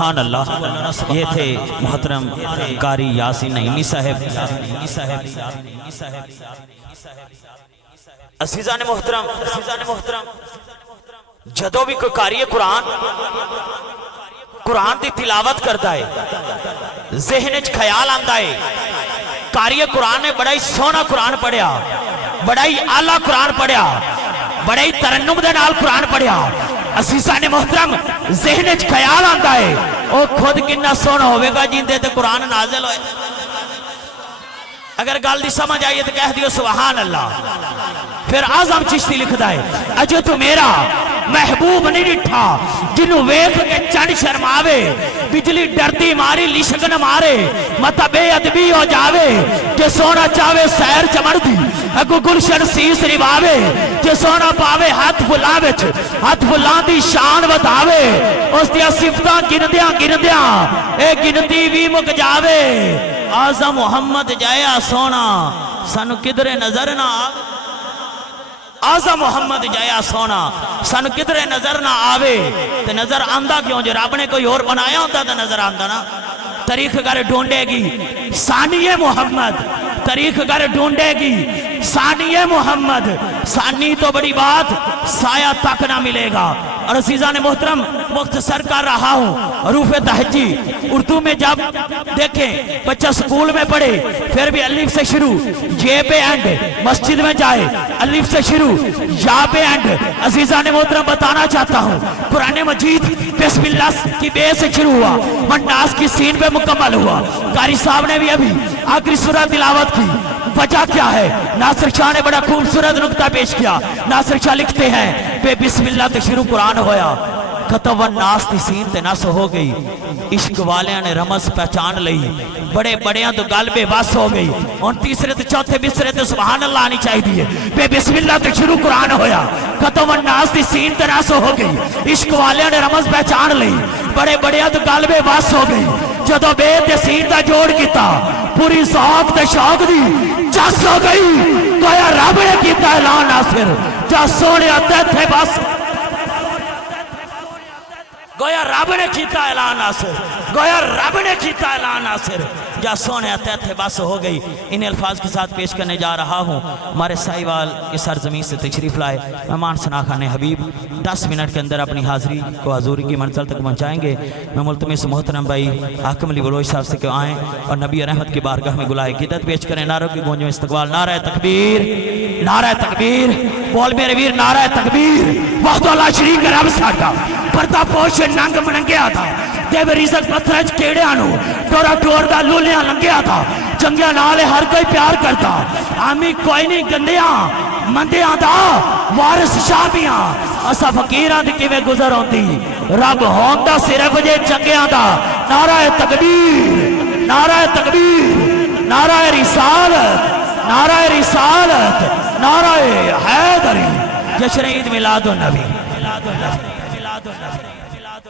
سبحان اللہ۔ یہ تھے محترم قاری یاسین نعیمی صاحب۔ عزیزان محترم، جدو بھی کوئی قاری قرآن دی تلاوت کرتا ہے، ذہن وچ خیال آندا ہے قاری قرآن نے بڑا ہی سونا قرآن پڑھیا، بڑا ہی اعلیٰ قرآن پڑھیا، بڑا ہی ترنم دے نال قرآن پڑھیا۔ عزیزان محترم ذہن وچ خیال آندا ہے او خود کنا سونا ہوئے گا جیندے تے قرآن نازل ہوئے۔ اگر گل دی سمجھ آئیے تو کہہ دیو سبحان اللہ۔ پھر اعظم چشتی لکھدا ہے اجے تو میرا محبوب نہیں ڈٹھا جنہوں ویکھ کے چند شرماوے، بجلی ڈردی ماری لشگن مارے، متا بے ادبی ہو جاوے، جے سونا چاوے سیر چمڑ دی اگو گلشن سیس رواوے، جے سونا پاوے ہاتھ بلاوچ ہاتھ بلان دی شان بتاوے، اس دیا صفتاں گندیاں اے گنتی بھی مک جاوے۔ اعظم محمد جایا سونا سانو کدرے نظر نہ آوے، اعظم محمد جایا سونا سانو کدرے نظر نہ آوے۔ تے نظر آندہ کیوں جو رب نے کوئی اور بنایا ہوتا تو نظر آندہ نا۔ تاریخ گر ڈھونڈے گی ثانی محمد، تاریخ گر ڈھونڈے گی ثانی محمد، ثانی تو بڑی بات سایہ تک نہ ملے گا۔ اور عزیزان محترم مختصر کر رہا ہوں، حروف تہجی اردو میں جب دیکھیں بچہ سکول میں پڑھے پھر بھی الف سے شروع، یہ پہ اینڈ، مسجد میں جائے الف سے شروع، یا پہ اینڈ۔ عزیزان محترم بتانا چاہتا ہوں قرآن مجید بسم اللہ کی بے سے شروع ہوا، مناس کی سین پہ مکمل ہوا۔ قاری صاحب نے بھی ابھی آخری سورہ تلاوت کی، وجہ کیا ہے؟ ناصر شاہ نے بڑا خوبصورت نکتہ پیش کیا۔ ناصر شاہ لکھتے ہیں بے بسم اللہ تے شروع قرآن ہویا، خطب والناس تی سین تے نس ہو گئی، عشق والیاں نے رمز پہچان لئی، بڑے بڑیاں تو گل بے بس ہو گئی۔ اور تیسرے تے چوتھے بسرے تے سبحان اللہ آنی چاہی دیئے۔ بے بسم اللہ تے شروع قرآن ہویا، خطب والناس تی سین تے نس ہو گئی، عشق والیاں نے رمز پہچان لئی، بڑے بڑیاں تو گل بے بس ہو گئی۔ جدو بے تے سین تے جوڑ کیتا پوری ذوق تے شوق دی جس ہو گئی، گویا رب نے کیتا اعلان ناصر جا سونے آتے تھے بس، گویا رب نے کیتا اعلان ناصر، گویا رب نے کیتا اعلان ناصر جا سونے آتے تھے بس ہو گئی۔ ان الفاظ کے ساتھ پیش کرنے جا رہا ہوں ہمارے سائیوال اس سرزمین سے تشریف لائے مہمان ثنا خان حبیب 10 منٹ کے اندر اپنی حاضری کو حضوری کی منزل تک پہنچائیں گے۔ میں ملتمس محترم بھائی حاکم علی بلوچ صاحب سے کہ آئیں اور نبی رحمت کی بارگاہ میں گلائے قیدت پیش کریں۔ نعروں کی گونج میں استقبال، نعرہ تکبیر، نعرہ تکبیر، بول میرے ویر نعرہ تکبیر۔ وحد اللہ شریک رب ساڈا پردہ پوش ننگ مننگیا تھا، دیو رزق پتھرج کیڑے آنو ٹورا ٹور دا لولیاں لنگیا تھا، چنگیا نالے ہر کوئی پیار کرتا، آمی کوئی نہیں گندیاں مندیاں دا وارث شابیاں، اسا فقیران دی کیویں گزر ہوندی، رب ہوندا صرف جے چنگیاں دا۔ نعرہ تکبیر، نعرہ تکبیر، نعرہ رسالت، نعرہ رسالت، نعرہ حیدری، جشن عید میلاد النبی، میلاد النبی، میلاد النبی۔